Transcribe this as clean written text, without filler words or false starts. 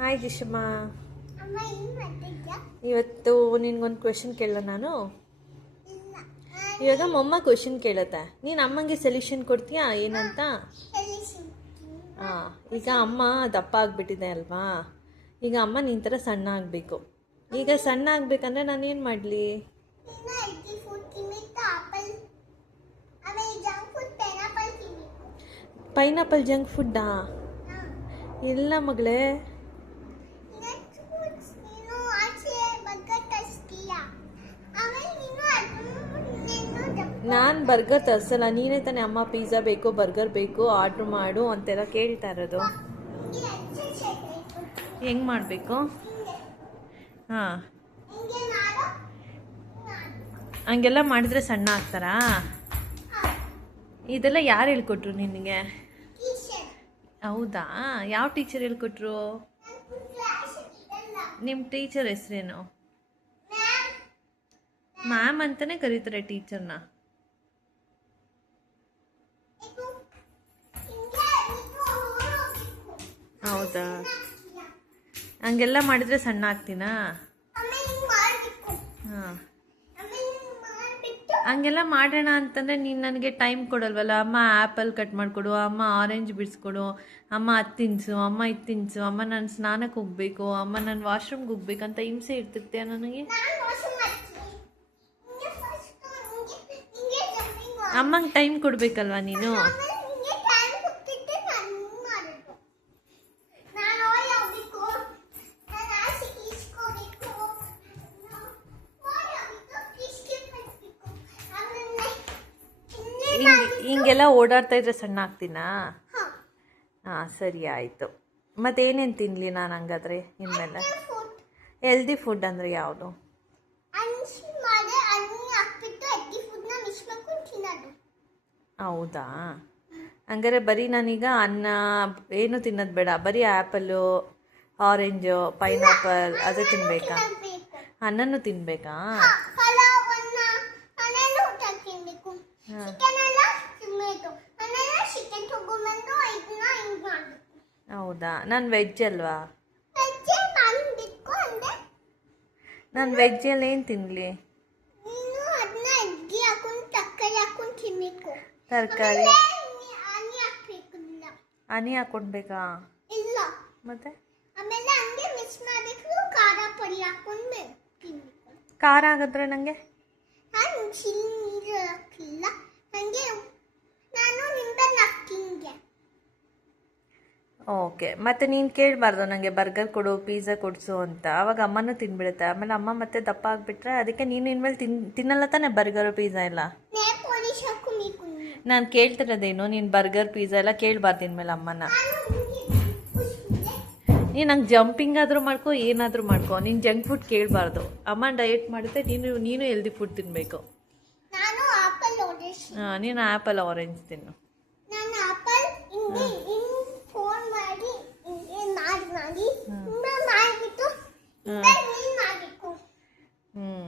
Hi ಜಿಶಮ್ಮ. ಇವತ್ತು ನಿನ್ಗೊಂದು question ಕೇಳೋ ನಾನು. ಇವಾಗ ಮೊಮ್ಮ ಕ್ವೆಶನ್ ಕೇಳುತ್ತೆ, ನೀನು ಅಮ್ಮಂಗೆ ಸೊಲ್ಯೂಷನ್ ಕೊಡ್ತೀಯಾ ಏನಂತ? ಈಗ ಅಮ್ಮ ದಪ್ಪ ಆಗಿಬಿಟ್ಟಿದೆ ಅಲ್ವಾ, ಈಗ ಅಮ್ಮ ನಿನ್ನ ಥರ ಸಣ್ಣ ಆಗಬೇಕು. ಈಗ ಸಣ್ಣ ಆಗಬೇಕಂದ್ರೆ ನಾನೇನು ಮಾಡಲಿ? ಪೈನಾಪಲ್ ಜಂಕ್ ಫುಡ್ಡಾ? ಇಲ್ಲ ಮಗಳೇ, ನಾನು ಬರ್ಗರ್ ತರಿಸಲ್ಲ. ನೀನೇ ತಾನೇ ಅಮ್ಮ ಪಿಜ್ಜಾ ಬೇಕು, ಬರ್ಗರ್ ಬೇಕು, ಆರ್ಡ್ರ್ ಮಾಡು ಅಂತೆಲ್ಲ ಕೇಳ್ತಾ ಇರೋದು. ಹೆಂಗೆ ಮಾಡಬೇಕು? ಹಾಂ, ಹಂಗೆಲ್ಲ ಮಾಡಿದ್ರೆ ಸಣ್ಣ ಆಗ್ತಾರಾ? ಇದೆಲ್ಲ ಯಾರು ಹೇಳ್ಕೊಟ್ರು ನಿನಗೆ? ಹೌದಾ, ಯಾವ ಟೀಚರ್ ಹೇಳ್ಕೊಟ್ರು? ನಿಮ್ಮ ಟೀಚರ್ ಹೆಸರೇನು? ಮ್ಯಾಮ್ ಅಂತಲೇ ಕರೀತಾರೆ ಟೀಚರ್ನ. ಹೌದಾ, ಹಂಗೆಲ್ಲ ಮಾಡಿದರೆ ಸಣ್ಣ ಆಗ್ತೀನಾ? ಹಾಂ, ಹಂಗೆಲ್ಲ ಮಾಡೋಣ ಅಂತಂದರೆ ನೀನು ನನಗೆ ಟೈಮ್ ಕೊಡಲ್ವಲ್ಲ. ಅಮ್ಮ ಆ್ಯಪಲ್ ಕಟ್ ಮಾಡಿಕೊಡು, ಅಮ್ಮ ಆರೆಂಜ್ ಬಿಡಿಸ್ಕೊಡು, ಅಮ್ಮ ಅದು ತಿನ್ನಿಸು, ಅಮ್ಮ ಇದು ತಿನ್ನಿಸು, ಅಮ್ಮ ನಾನು ಸ್ನಾನಕ್ಕೆ ಹೋಗಬೇಕು, ಅಮ್ಮ ನಾನು ವಾಶ್ರೂಮ್ಗೆ ಹೋಗ್ಬೇಕಂತ ಹಿಂಸೆ ಇರ್ತಿರ್ತೀಯ ನನಗೆ. ಅಮ್ಮಂಗೆ ಟೈಮ್ ಕೊಡಬೇಕಲ್ವ ನೀನು. ಹಿಂಗೆಲ್ಲ ಓಡಾಡ್ತಾ ಇದ್ರೆ ಸಣ್ಣ ಆಗ್ತೀನಾ? ಹಾಂ, ಸರಿ ಆಯಿತು. ಮತ್ತೇನೇನು ತಿನ್ನಲಿ ನಾನು ಹಂಗಾದ್ರೆ ಇನ್ಮೇಲೆ? ಹೆಲ್ದಿ ಫುಡ್ ಅಂದರೆ ಯಾವುದು? ಹೌದಾ, ಹಂಗಾರೆ ಬರೀ ನಾನೀಗ ಅನ್ನ ಏನು ತಿನ್ನೋದು ಬೇಡ, ಬರೀ ಆ್ಯಪಲ್ಲು, ಆರೆಂಜು, ಪೈನಾಪಲ್ ಅದೇ ತಿನ್ನಬೇಕಾ? ಅನ್ನನೂ ತಿನ್ನಬೇಕಾ? ಹೌದಾ, ನಾನು ವೆಜ್ ಅಲ್ವಾ? ನಾನು ವೆಜ್ಜಲ್ಲಿ ಏನು ತಿನ್ನಲಿ? ತರಕಾರಿ ಹನಿ ಹಾಕ್ಕೊಡ್ಬೇಕಾ? ಮತ್ತೆ ಖಾರ ಆಗಿದ್ರೆ ನನಗೆ ಓಕೆ. ಮತ್ತು ನೀನು ಕೇಳಬಾರ್ದು ನನಗೆ ಬರ್ಗರ್ ಕೊಡು, ಪಿಜ್ಜಾ ಕೊಡಿಸು ಅಂತ. ಅವಾಗ ಅಮ್ಮನೂ ತಿನ್ಬಿಡುತ್ತೆ. ಆಮೇಲೆ ಅಮ್ಮ ಮತ್ತೆ ದಪ್ಪ ಆಗಿಬಿಟ್ರೆ ಅದಕ್ಕೆ ನೀನು ಇನ್ಮೇಲೆ ತಿನ್ನಲ್ಲ ತಾನೆ ಬರ್ಗರು ಪಿಜ್ಜಾ ಎಲ್ಲ. ನಾನು ಕೇಳ್ತಿರೋದೇನು, ನೀನು ಬರ್ಗರ್ ಪಿಜ್ಜಾ ಎಲ್ಲ ಕೇಳಬಾರ್ದು ಇನ್ಮೇಲೆ ಅಮ್ಮನ. ನೀನು ನಂಗೆ ಜಂಪಿಂಗ್ ಆದರೂ ಮಾಡ್ಕೊ, ಏನಾದರೂ ಮಾಡ್ಕೊ, ನೀನು ಜಂಕ್ ಫುಡ್ ಕೇಳಬಾರ್ದು. ಅಮ್ಮ ಡಯಟ್ ಮಾಡುತ್ತೆ, ನೀನು ಹೆಲ್ದಿ ಫುಡ್ ತಿನ್ನಬೇಕು. ಹಾಂ, ನೀನು ಆ್ಯಪಲ್ ಆರೆಂಜ್ ತಿನ್ನು. ಹ್ಞೂ